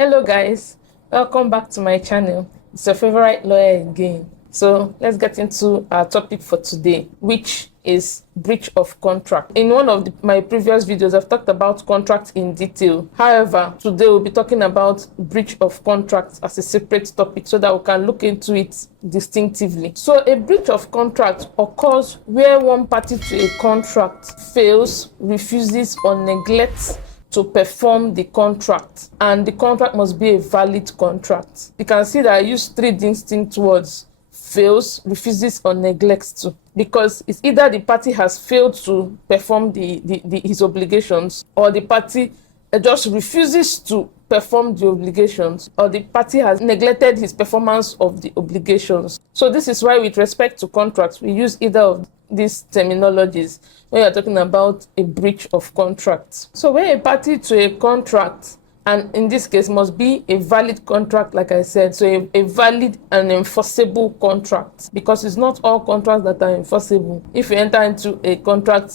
Hello guys, welcome back to my channel. It's your favorite lawyer again. So let's get into our topic for today, which is breach of contract. In one of my previous videos, I've talked about contract in detail. However, today we'll be talking about breach of contract as a separate topic so that we can look into it distinctively. So a breach of contract occurs where one party to a contract fails, refuses, or neglects to perform the contract, and the contract must be a valid contract. You can see that I use three distinct words: fails, refuses, or neglects to, because it's either the party has failed to perform his obligations, or the party just refuses to perform the obligations, or the party has neglected his performance of the obligations. So this is why with respect to contracts, we use either of these terminologies when you're talking about a breach of contract. So when a party to a contract, and in this case must be a valid contract, like I said, so a valid and enforceable contract, because it's not all contracts that are enforceable. If you enter into a contract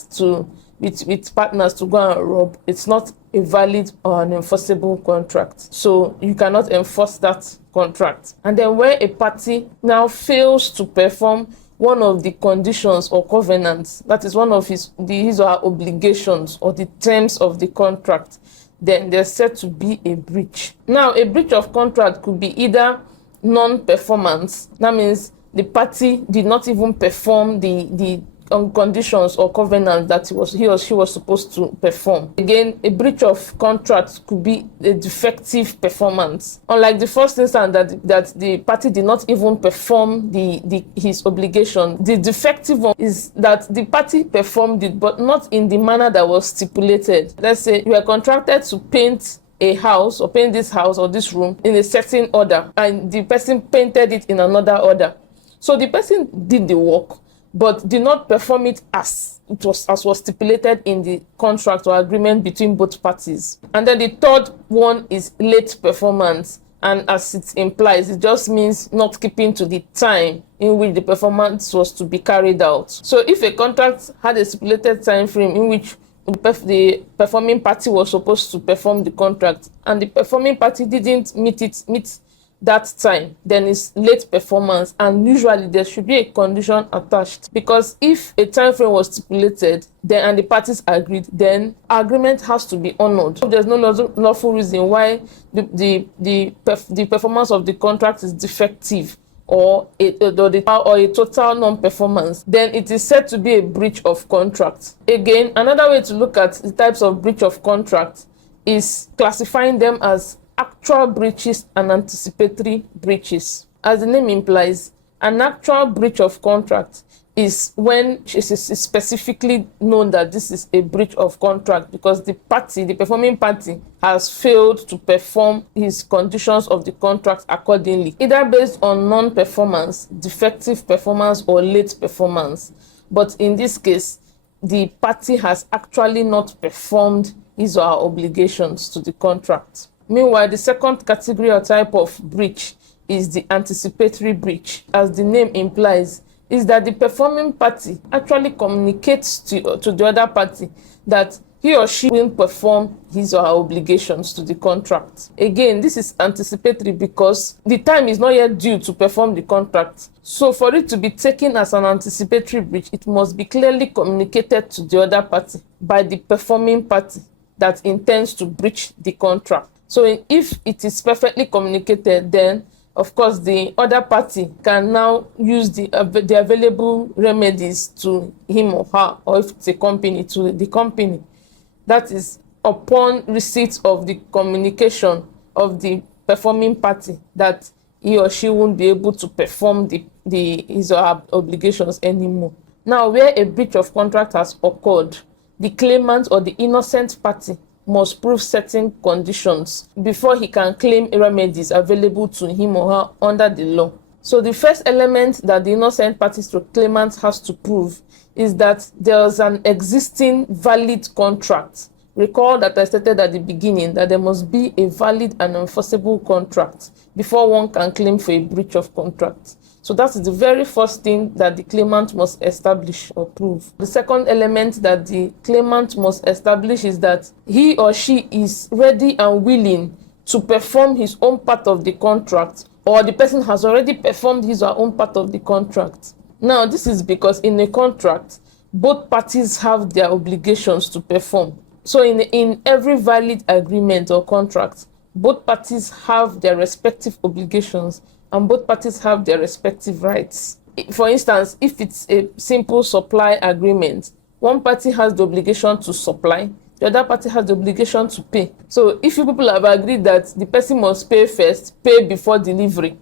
with partners to go and rob, it's not a valid or an enforceable contract, so you cannot enforce that contract. And then where a party now fails to perform one of the conditions or covenants, that is one of his or her obligations or the terms of the contract, then there's said to be a breach. Now, a breach of contract could be either non-performance. That means the party did not even perform the conditions or covenants that he or she was supposed to perform. Again, a breach of contract could be a defective performance. Unlike the first instance that the party did not even perform his obligation, the defective one is that the party performed it, but not in the manner that was stipulated. Let's say you are contracted to paint a house, or paint this house or this room in a certain order, and the person painted it in another order. So the person did the work, but did not perform it as was stipulated in the contract or agreement between both parties. And then the third one is late performance, and as it implies, it just means not keeping to the time in which the performance was to be carried out. So if a contract had a stipulated time frame in which the performing party was supposed to perform the contract, and the performing party didn't meet that time, then it's late performance, and usually there should be a condition attached, because if a time frame was stipulated then and the parties agreed, then agreement has to be honored. If there's no lawful reason why the performance of the contract is defective or a total non-performance, then it is said to be a breach of contract. Again, another way to look at the types of breach of contract is classifying them as actual breaches and anticipatory breaches. As the name implies, an actual breach of contract is when it is specifically known that this is a breach of contract because the performing party, has failed to perform his conditions of the contract accordingly, either based on non-performance, defective performance, or late performance. But in this case, the party has actually not performed his or her obligations to the contract. Meanwhile, the second category or type of breach is the anticipatory breach. As the name implies, is that the performing party actually communicates to the other party that he or she will perform his or her obligations to the contract. Again, this is anticipatory because the time is not yet due to perform the contract. So for it to be taken as an anticipatory breach, it must be clearly communicated to the other party by the performing party that intends to breach the contract. So if it is perfectly communicated, then of course the other party can now use the available remedies to him or her, or if it's a company, to the company. That is upon receipt of the communication of the performing party that he or she won't be able to perform his or her obligations anymore. Now, where a breach of contract has occurred, the claimant or the innocent party must prove certain conditions before he can claim remedies available to him or her under the law. So the first element that the innocent party to claimant has to prove is that there is an existing valid contract. Recall that I stated at the beginning that there must be a valid and enforceable contract before one can claim for a breach of contract. So that is the very first thing that the claimant must establish or prove. The second element that the claimant must establish is that he or she is ready and willing to perform his own part of the contract, or the person has already performed his or her own part of the contract. Now, this is because in a contract, both parties have their obligations to perform. So in every valid agreement or contract, both parties have their respective obligations and both parties have their respective rights. For instance, if it's a simple supply agreement, one party has the obligation to supply, the other party has the obligation to pay. So if you people have agreed that the person must pay first, pay before delivery,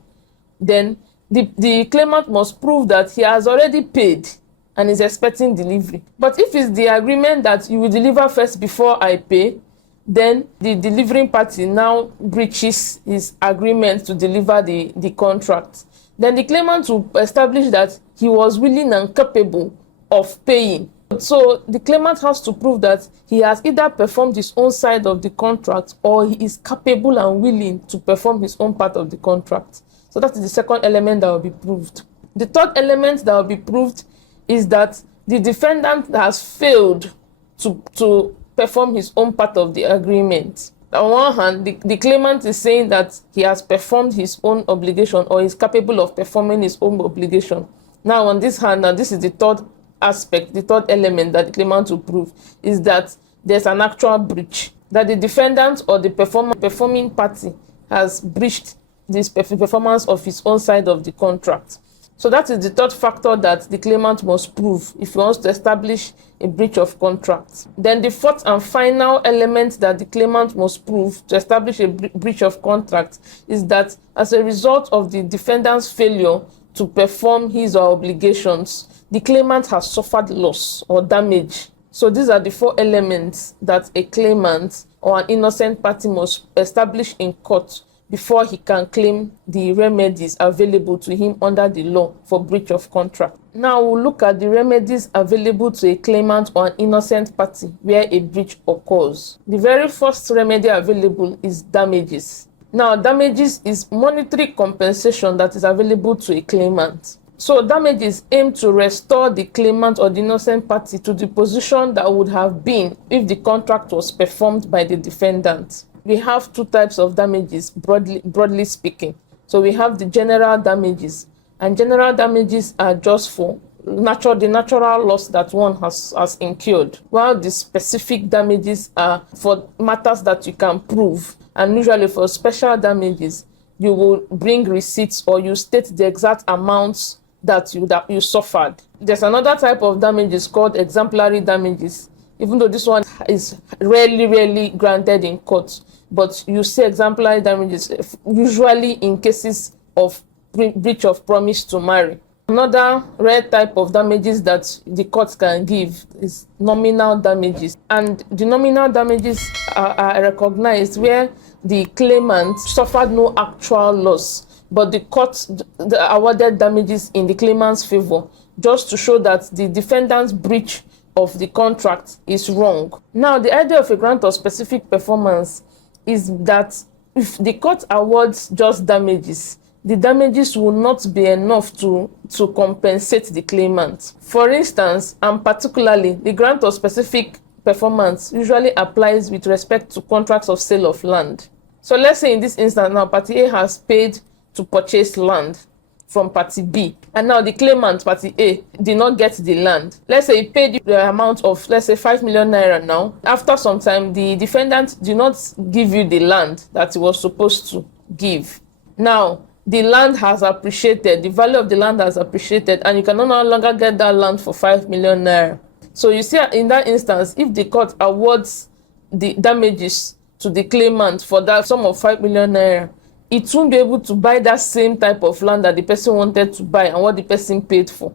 then the claimant must prove that he has already paid and is expecting delivery. But if it's the agreement that you will deliver first before I pay, then the delivering party now breaches his agreement to deliver the contract. Then the claimant will establish that he was willing and capable of paying. So the claimant has to prove that he has either performed his own side of the contract or he is capable and willing to perform his own part of the contract. So that is the second element that will be proved. The third element that will be proved is that the defendant has failed to perform his own part of the agreement. On one hand, the claimant is saying that he has performed his own obligation or is capable of performing his own obligation. Now, on this hand, now this is the third aspect, the third element that the claimant will prove, is that there's an actual breach, that the defendant or the performing party has breached this performance of his own side of the contract. So that is the third factor that the claimant must prove if he wants to establish a breach of contract. Then the fourth and final element that the claimant must prove to establish a breach of contract is that as a result of the defendant's failure to perform his or her obligations, the claimant has suffered loss or damage. So these are the four elements that a claimant or an innocent party must establish in court before he can claim the remedies available to him under the law for breach of contract. Now we'll look at the remedies available to a claimant or an innocent party where a breach occurs. The very first remedy available is damages. Now, damages is monetary compensation that is available to a claimant. So damages aim to restore the claimant or the innocent party to the position that would have been if the contract was performed by the defendant. We have two types of damages, broadly speaking. So we have the general damages, and general damages are just for the natural loss that one has incurred, while the specific damages are for matters that you can prove. And usually for special damages, you will bring receipts or you state the exact amounts that you suffered. There's another type of damages called exemplary damages, even though this one is rarely granted in court. But you see exemplary damages usually in cases of breach of promise to marry. Another rare type of damages that the court can give is nominal damages. And the nominal damages are recognized where the claimant suffered no actual loss, but the court awarded damages in the claimant's favor, just to show that the defendant's breach of the contract is wrong. Now, the idea of a grant of specific performance is that if the court awards just damages, the damages will not be enough to compensate the claimant. For instance, and particularly, the grant of specific performance usually applies with respect to contracts of sale of land. So let's say in this instance now, party A has paid to purchase land from party B, and now the claimant, party A, did not get the land. Let's say he paid the amount of, let's say, 5 million naira now. After some time, the defendant did not give you the land that he was supposed to give. Now, the land has appreciated, the value of the land has appreciated, and you can no longer get that land for 5 million naira. So you see, in that instance, if the court awards the damages to the claimant for that sum of 5 million naira, it won't be able to buy that same type of land that the person wanted to buy and what the person paid for.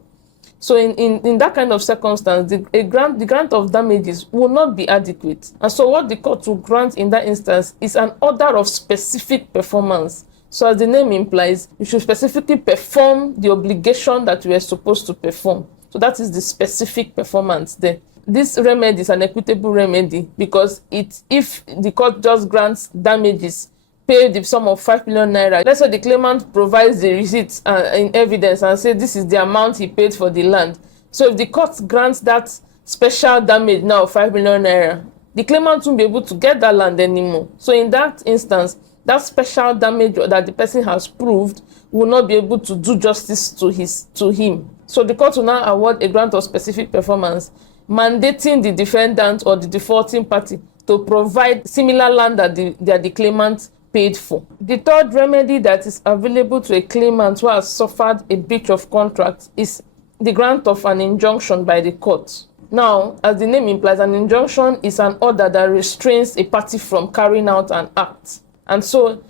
So in that kind of circumstance, the grant of damages will not be adequate. And so what the court will grant in that instance is an order of specific performance. So as the name implies, you should specifically perform the obligation that you are supposed to perform. So that is the specific performance there. This remedy is an equitable remedy because if the court just grants damages, pay the sum of 5 million naira. Let's say the claimant provides the receipts in evidence and say this is the amount he paid for the land. So if the court grants that special damage now of 5 million naira, the claimant won't be able to get that land anymore. So in that instance, that special damage that the person has proved will not be able to do justice to him. So the court will now award a grant of specific performance, mandating the defendant or the defaulting party to provide similar land that the claimant paid for. The third remedy that is available to a claimant who has suffered a breach of contract is the grant of an injunction by the court. Now, as the name implies, an injunction is an order that restrains a party from carrying out an act. And so,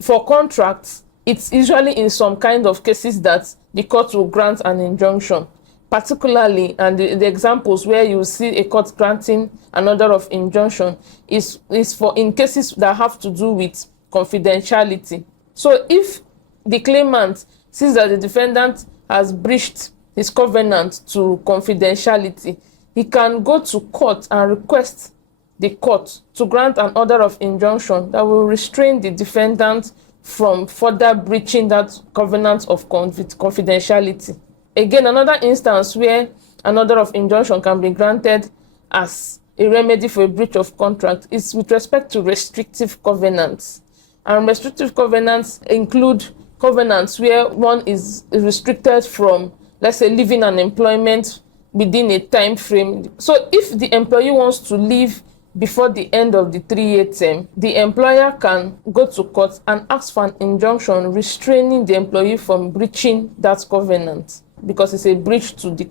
for contracts, it's usually in some kind of cases that the court will grant an injunction. Particularly, and the examples where you see a court granting an order of injunction is for in cases that have to do with confidentiality. So if the claimant sees that the defendant has breached his covenant to confidentiality, he can go to court and request the court to grant an order of injunction that will restrain the defendant from further breaching that covenant of confidentiality. Again, another instance where an order of injunction can be granted as a remedy for a breach of contract is with respect to restrictive covenants. And restrictive covenants include covenants where one is restricted from, let's say, leaving an employment within a time frame. So if the employee wants to leave before the end of the 3-year term, the employer can go to court and ask for an injunction restraining the employee from breaching that covenant, because it's a breach to the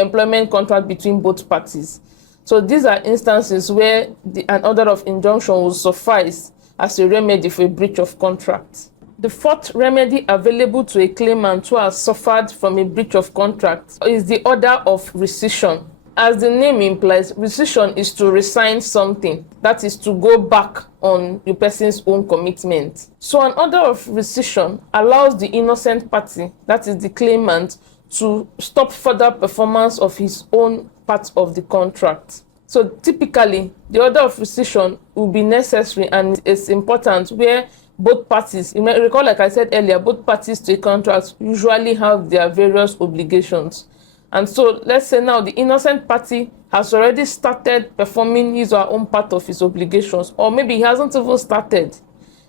employment contract between both parties. So these are instances where an order of injunction will suffice as a remedy for a breach of contract. The fourth remedy available to a claimant who has suffered from a breach of contract is the order of rescission. As the name implies, rescission is to resign something, that is to go back on the person's own commitment. So an order of rescission allows the innocent party, that is the claimant, to stop further performance of his own part of the contract. So typically, the order of rescission will be necessary, and it's important where both parties, you may recall, like I said earlier, both parties to a contract usually have their various obligations. And so let's say now the innocent party has already started performing his or her own part of his obligations, or maybe he hasn't even started,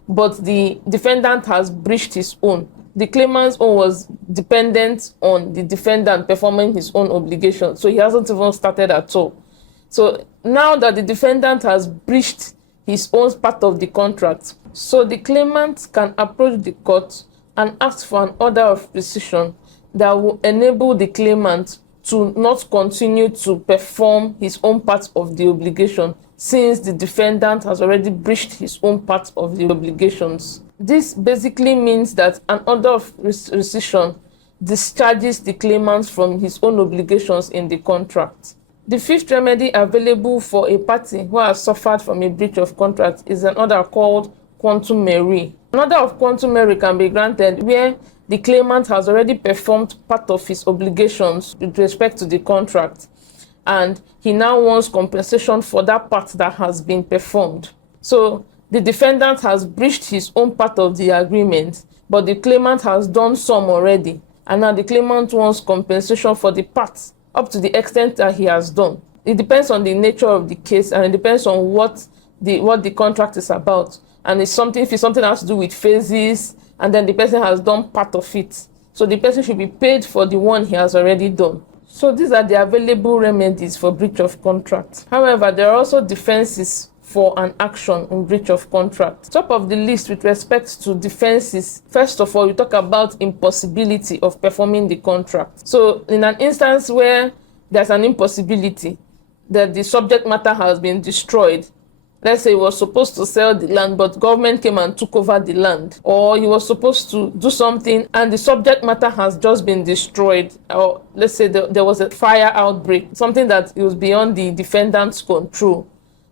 but the defendant has breached his own. The claimant's own was dependent on the defendant performing his own obligation, so he hasn't even started at all. So now that the defendant has breached his own part of the contract, so the claimant can approach the court and ask for an order of rescission that will enable the claimant to not continue to perform his own part of the obligation, since the defendant has already breached his own part of the obligations. This basically means that an order of rescission discharges the claimant from his own obligations in the contract. The fifth remedy available for a party who has suffered from a breach of contract is an order called quantum merit. An order of quantum merit can be granted where the claimant has already performed part of his obligations with respect to the contract, and he now wants compensation for that part that has been performed. So the defendant has breached his own part of the agreement, but the claimant has done some already, and now the claimant wants compensation for the part up to the extent that he has done. It depends on the nature of the case, and it depends on what the contract is about. And if it's something that has to do with phases, and then the person has done part of it, so the person should be paid for the one he has already done. So these are the available remedies for breach of contract. However, there are also defenses for an action in breach of contract. Top of the list with respect to defenses, first of all, we talk about impossibility of performing the contract. So in an instance where there's an impossibility that the subject matter has been destroyed, let's say he was supposed to sell the land, but government came and took over the land, or he was supposed to do something and the subject matter has just been destroyed, or let's say there was a fire outbreak, something that it was beyond the defendant's control,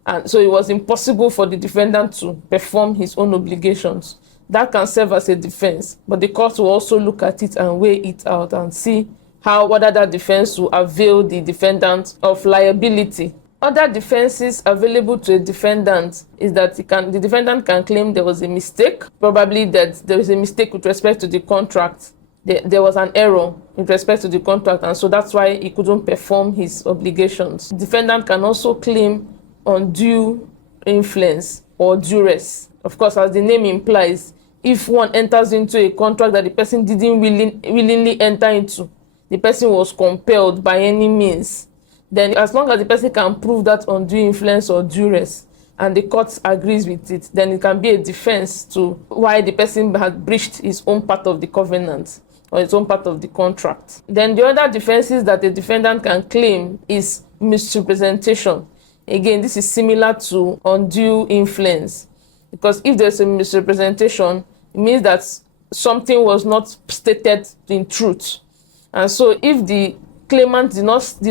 and so it was impossible for the defendant to perform his own obligations. That can serve as a defense, but the court will also look at it and weigh it out and see whether that defense will avail the defendant of liability. Other defenses available to a defendant is that the defendant can claim there was a mistake, probably that there was a mistake with respect to the contract. There was an error with respect to the contract, and so that's why he couldn't perform his obligations. The defendant can also claim undue influence or duress. Of course, as the name implies, if one enters into a contract that the person didn't willingly enter into, the person was compelled by any means, then as long as the person can prove that undue influence or duress and the court agrees with it, then it can be a defense to why the person had breached his own part of the covenant or its own part of the contract. Then the other defenses that the defendant can claim is misrepresentation. Again, this is similar to undue influence, because if there's a misrepresentation, it means that something was not stated in truth. And so if the claimant did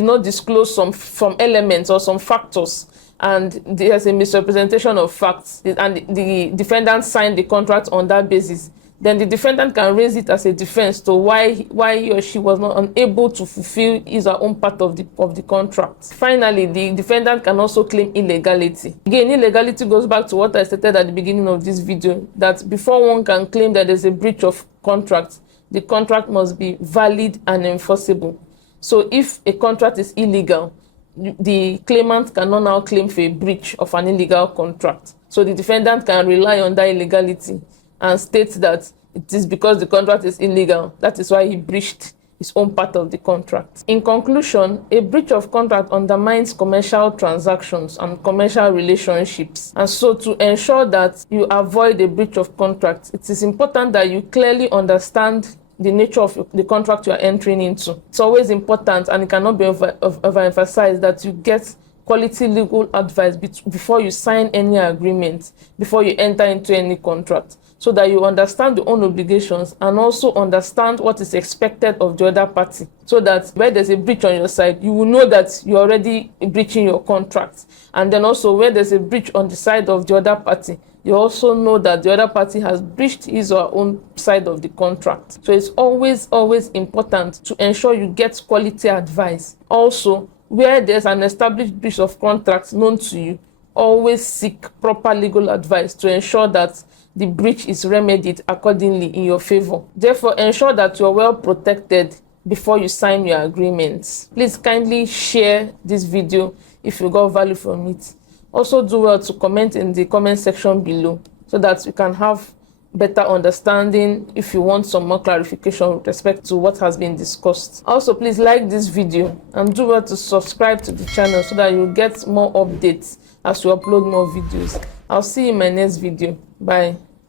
not disclose some elements or some factors, and there's a misrepresentation of facts, and the defendant signed the contract on that basis, then the defendant can raise it as a defense to why he or she was not unable to fulfill his or her own part of the contract. Finally, the defendant can also claim illegality. Again, illegality goes back to what I stated at the beginning of this video, that before one can claim that there's a breach of contract, the contract must be valid and enforceable. So if a contract is illegal, the claimant cannot now claim for a breach of an illegal contract. So the defendant can rely on that illegality and state that it is because the contract is illegal, that is why he breached his own part of the contract. In conclusion, a breach of contract undermines commercial transactions and commercial relationships. And so to ensure that you avoid a breach of contract, it is important that you clearly understand the nature of the contract you are entering into. It's always important, and it cannot be overemphasized, that you get quality legal advice before you sign any agreement, before you enter into any contract, so that you understand your own obligations and also understand what is expected of the other party, so that where there's a breach on your side, you will know that you're already breaching your contract. And then also where there's a breach on the side of the other party, you also know that the other party has breached his or her own side of the contract. So it's always important to ensure you get quality advice. Also, where there's an established breach of contract known to you, always seek proper legal advice to ensure that the breach is remedied accordingly in your favor. Therefore, ensure that you're well protected before you sign your agreements. Please kindly share this video if you got value from it. Also, do well to comment in the comment section below so that we can have better understanding if you want some more clarification with respect to what has been discussed. Also, please like this video and do well to subscribe to the channel so that you get more updates as we upload more videos. I'll see you in my next video. Bye.